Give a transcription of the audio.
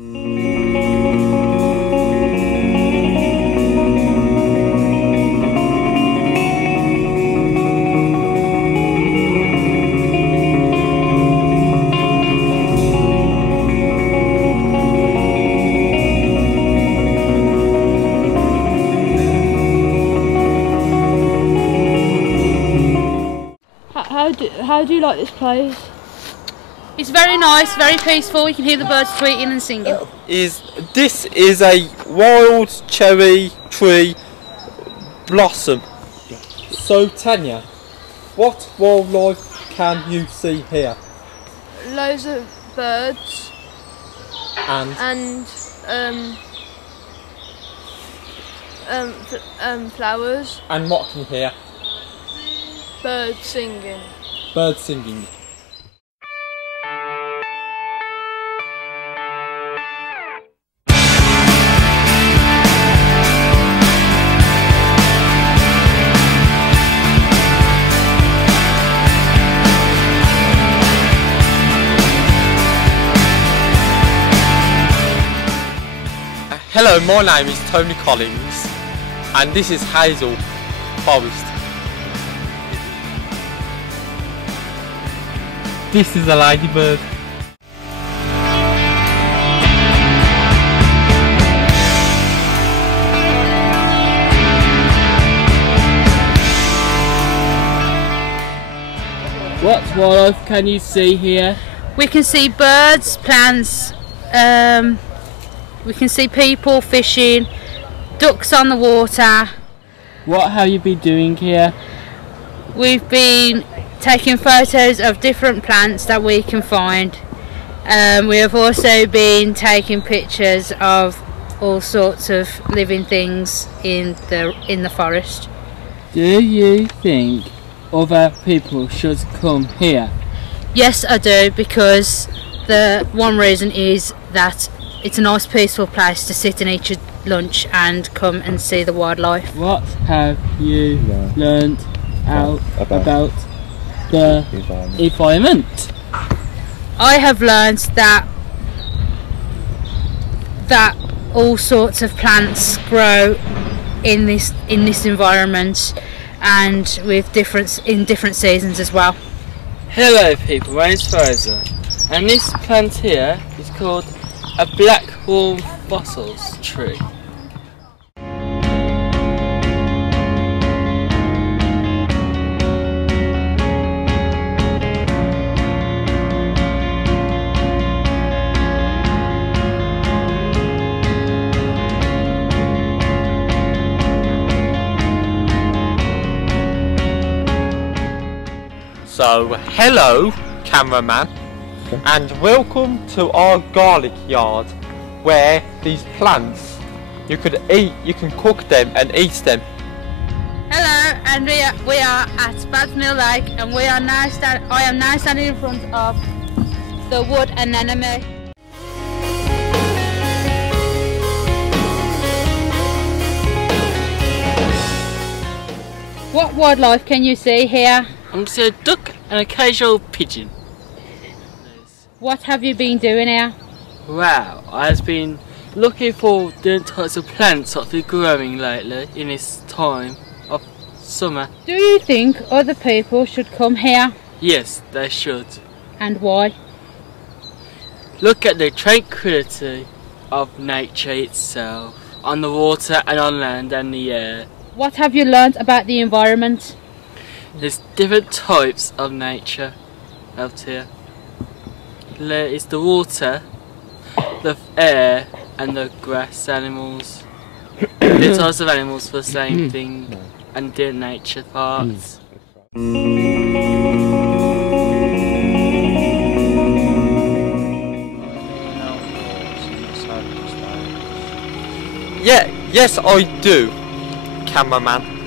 How do you like this place? It's very nice, very peaceful. You can hear the birds tweeting and singing. This is a wild cherry tree blossom. So Tanya, what wildlife can you see here? Loads of birds and flowers. And what can you hear? Birds singing. Birds singing. Hello, my name is Tony Collins and this is Hazel Forest. This is a ladybird. What wildlife can you see here? We can see birds, plants, we can see people fishing, ducks on the water. What have you been doing here? We've been taking photos of different plants that we can find. We have also been taking pictures of all sorts of living things in the forest. Do you think other people should come here? Yes, I do, because the one reason is that it's a nice peaceful place to sit and eat your lunch and come and see the wildlife. What have you learned about the environment? I have learned that all sorts of plants grow in this environment, and with in different seasons as well. Hello people, my name is Fraser, and this plant here is called a black horn fossils tree. So hello cameraman, and welcome to our garlic yard, where these plants you can cook them and eat them. Hello, and we are at Babbs Mill Lake, and I am now standing in front of the wood anemone. What wildlife can you see here? I'm seeing a duck and an occasional pigeon. What have you been doing here? Wow, I've been looking for different types of plants that have been growing lately in this time of summer. Do you think other people should come here? Yes, they should. And why? Look at the tranquility of nature itself, on the water and on land and the air. What have you learnt about the environment? There's different types of nature out here. There is the water, the air and the grass animals. The types of animals for the same thing, and the nature parts. Yes I do, cameraman.